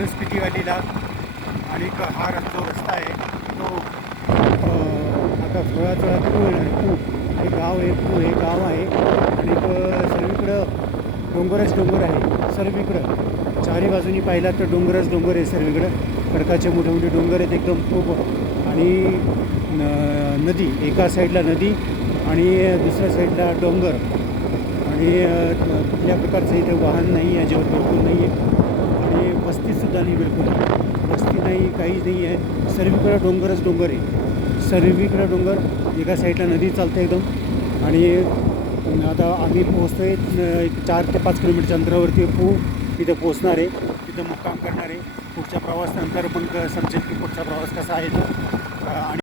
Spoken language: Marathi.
माणूसपिटी वालीला आणि हा जो रस्ता आहे तो आता थोडा थोडा पूर आहे. हे गाव आहे, हे गाव आहे आणि सर्वीकडं डोंगरच डोंगर आहे. सर्वीकडं चारी बाजूनी पाहिला तर डोंगरच डोंगर आहे. सर्वीकडं खडकाचे मोठे मोठे डोंगर आहेत एकदम खूप. आणि नदी एका साईडला नदी आणि दुसऱ्या साईडला डोंगर. आणि कुठल्या प्रकारचं इथे वाहन नाही आहे, अजिबात बिलकुल नाही आहे. आणि वस्तीसुद्धा नाही, बिलकुल वस्ती नाही, काहीच नाही आहे. सर्वीकडं डोंगरच डोंगर आहे. सर्वीकडं डोंगर, एका साईडला नदी चालते एकदम. आणि आता आम्ही पोहोचतो आहे एक 4 ते 5 किलोमीटरच्या अंतरावरती तिथं पोहोचणार आहे. तिथं मुक्काम करणार आहे. पुढच्या प्रवासानंतर पण समजेल की पुढचा प्रवास कसा आहे तो. आणि